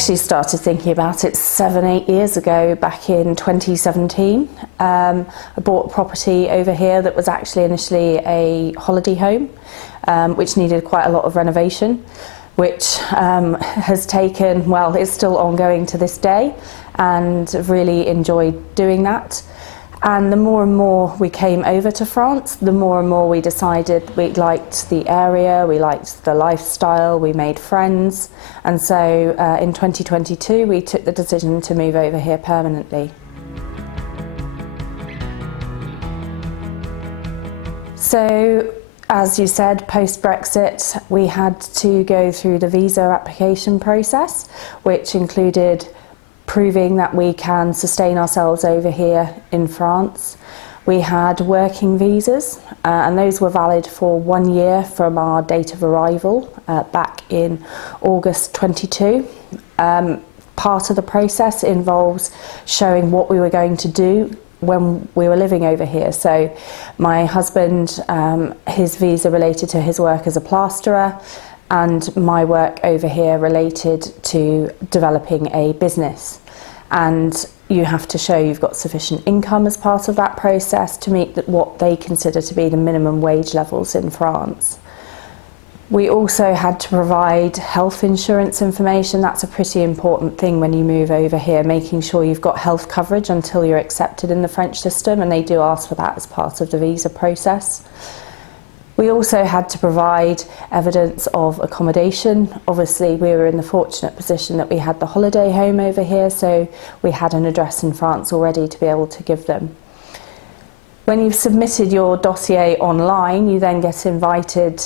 actually started thinking about it 7-8 years ago, back in 2017. I bought a property over here that was actually initially a holiday home, which needed quite a lot of renovation, which has taken, well, it's still ongoing to this day, and I've really enjoyed doing that. And the more and more we came over to France, the more and more we decided we liked the area, we liked the lifestyle, we made friends. And so in 2022, we took the decision to move over here permanently. So, as you said, post-Brexit, we had to go through the visa application process, which included proving that we can sustain ourselves over here in France. We had working visas, and those were valid for 1 year from our date of arrival back in August 22. Part of the process involves showing what we were going to do when we were living over here. So my husband, his visa related to his work as a plasterer, and my work over here related to developing a business. And you have to show you've got sufficient income as part of that process to meet what they consider to be the minimum wage levels in France. We also had to provide health insurance information. That's a pretty important thing when you move over here, making sure you've got health coverage until you're accepted in the French system, and they do ask for that as part of the visa process. We also had to provide evidence of accommodation. Obviously, we were in the fortunate position that we had the holiday home over here, so we had an address in France already to be able to give them. When you've submitted your dossier online, you then get invited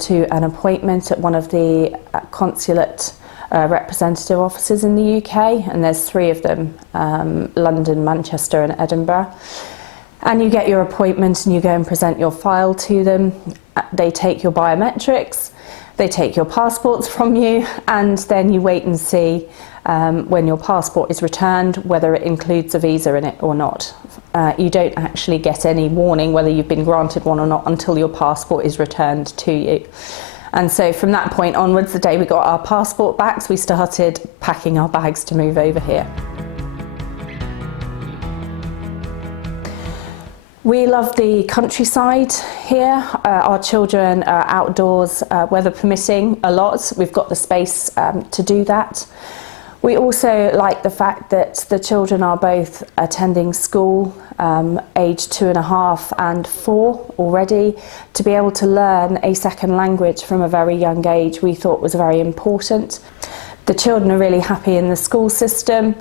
to an appointment at one of the consulate representative offices in the UK, and there's 3 of them, London, Manchester and Edinburgh. And you get your appointment and you go and present your file to them. They take your biometrics, they take your passports from you, and then you wait and see when your passport is returned whether it includes a visa in it or not. You don't actually get any warning whether you've been granted one or not until your passport is returned to you. And so from that point onwards, the day we got our passport backs, we started packing our bags to move over here. We love the countryside here. Our children are outdoors, weather permitting, a lot. We've got the space to do that. We also like the fact that the children are both attending school, aged 2.5 and 4 already. To be able to learn a second language from a very young age, we thought was very important. The children are really happy in the school system.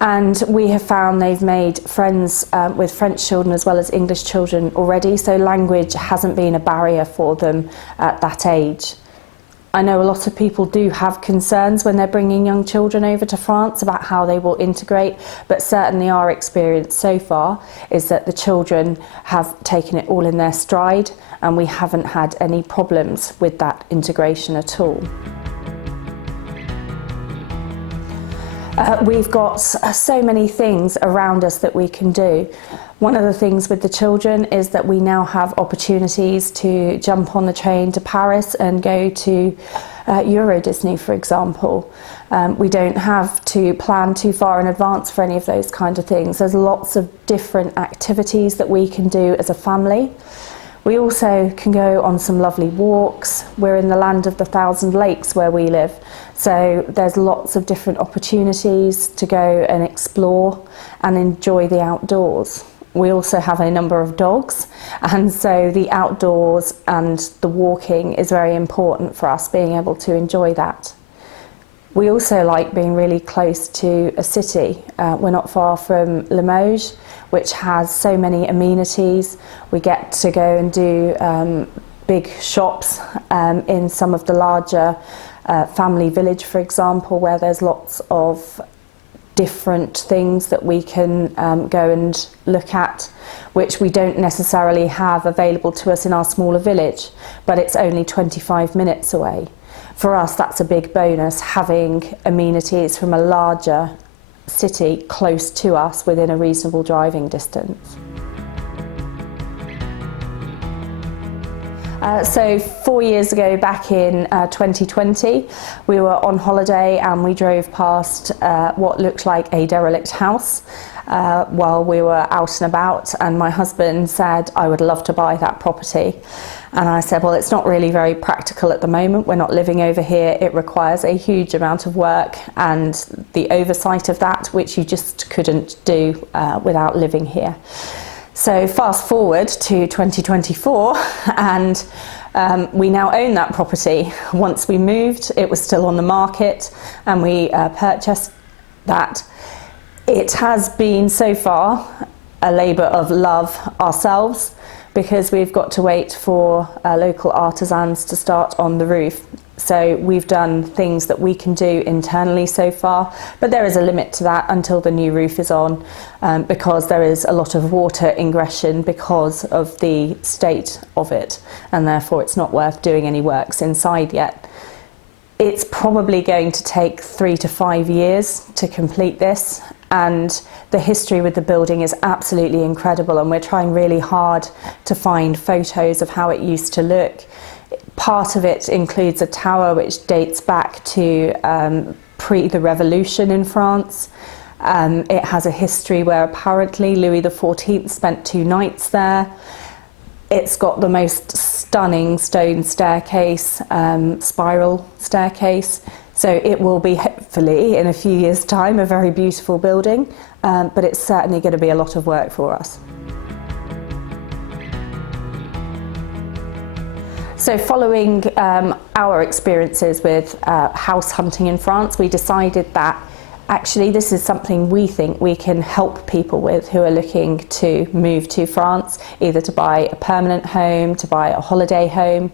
And we have found they've made friends with French children as well as English children already, so language hasn't been a barrier for them at that age. I know a lot of people do have concerns when they're bringing young children over to France about how they will integrate, but certainly our experience so far is that the children have taken it all in their stride, and we haven't had any problems with that integration at all. We've got so many things around us that we can do. One of the things with the children is that we now have opportunities to jump on the train to Paris and go to Euro Disney, for example. We don't have to plan too far in advance for any of those kind of things. There's lots of different activities that we can do as a family. We also can go on some lovely walks. We're in the land of the 1,000 lakes where we live, so there's lots of different opportunities to go and explore and enjoy the outdoors. We also have a number of dogs, and so the outdoors and the walking is very important for us, being able to enjoy that. We also like being really close to a city. We're not far from Limoges, which has so many amenities. We get to go and do big shops in some of the larger family village, for example, where there's lots of different things that we can go and look at, which we don't necessarily have available to us in our smaller village, but it's only 25 minutes away. For us, that's a big bonus, having amenities from a larger city close to us within a reasonable driving distance. So 4 years ago, back in 2020, we were on holiday and we drove past what looked like a derelict house while we were out and about, and my husband said, "I would love to buy that property." And I said, "Well, it's not really very practical at the moment. We're not living over here. It requires a huge amount of work and the oversight of that, which you just couldn't do without living here." So fast forward to 2024 and we now own that property. Once we moved, it was still on the market and we purchased that. It has been so far a labour of love ourselves, because we've got to wait for local artisans to start on the roof. So we've done things that we can do internally so far, but there is a limit to that until the new roof is on, because there is a lot of water ingression because of the state of it, and therefore it's not worth doing any works inside yet. It's probably going to take 3 to 5 years to complete this, and the history with the building is absolutely incredible, and we're trying really hard to find photos of how it used to look. Part of it includes a tower which dates back to pre the revolution in France. It has a history where apparently Louis XIV spent 2 nights there. It's got the most stunning stone staircase, spiral staircase. So it will be, hopefully, in a few years' time, a very beautiful building, but it's certainly going to be a lot of work for us. So following our experiences with house hunting in France, we decided that actually this is something we think we can help people with who are looking to move to France, either to buy a permanent home, to buy a holiday home.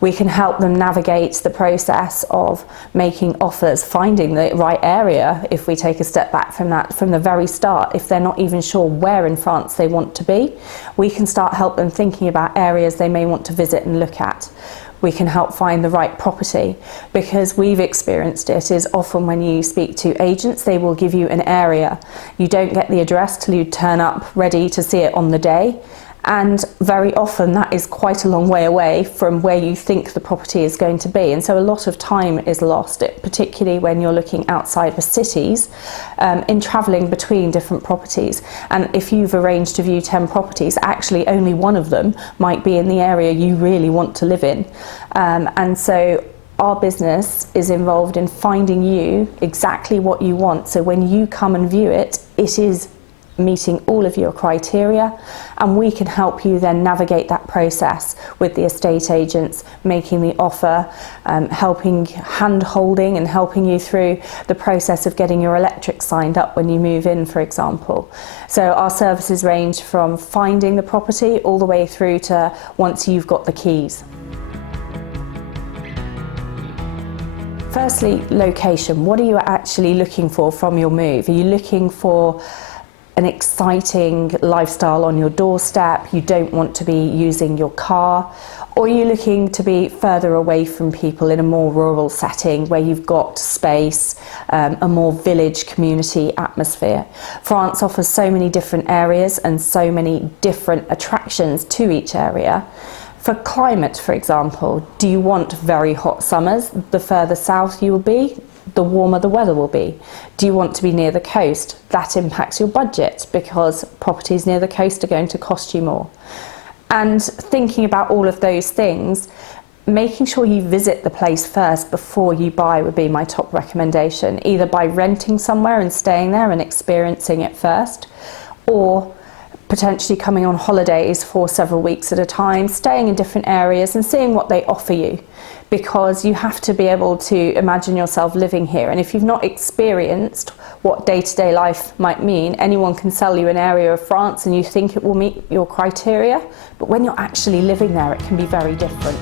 We can help them navigate the process of making offers, finding the right area. If we take a step back from that, from the very start, if they're not even sure where in France they want to be, we can start help them thinking about areas they may want to visit and look at. We can help find the right property, because we've experienced it is often when you speak to agents, they will give you an area. You don't get the address till you turn up ready to see it on the day. And very often that is quite a long way away from where you think the property is going to be. And so a lot of time is lost, particularly when you're looking outside of cities, in travelling between different properties. And if you've arranged to view 10 properties, actually only one of them might be in the area you really want to live in. And so our business is involved in finding you exactly what you want. So when you come and view it, it is meeting all of your criteria, and we can help you then navigate that process with the estate agents, making the offer, helping, hand-holding and helping you through the process of getting your electric signed up when you move in, for example. So our services range from finding the property all the way through to once you've got the keys. Firstly, location. What are you actually looking for from your move? Are you looking for an exciting lifestyle on your doorstep? You don't want to be using your car? Or are you looking to be further away from people in a more rural setting where you've got space, a more village community atmosphere? France offers so many different areas and so many different attractions to each area. For climate, for example, do you want very hot summers? The further south you will be, the warmer the weather will be. Do you want to be near the coast? That impacts your budget, because properties near the coast are going to cost you more. And thinking about all of those things, making sure you visit the place first before you buy would be my top recommendation, either by renting somewhere and staying there and experiencing it first, or potentially coming on holidays for several weeks at a time, staying in different areas and seeing what they offer you, because you have to be able to imagine yourself living here. And if you've not experienced what day-to-day life might mean, anyone can sell you an area of France and you think it will meet your criteria, but when you're actually living there, it can be very different.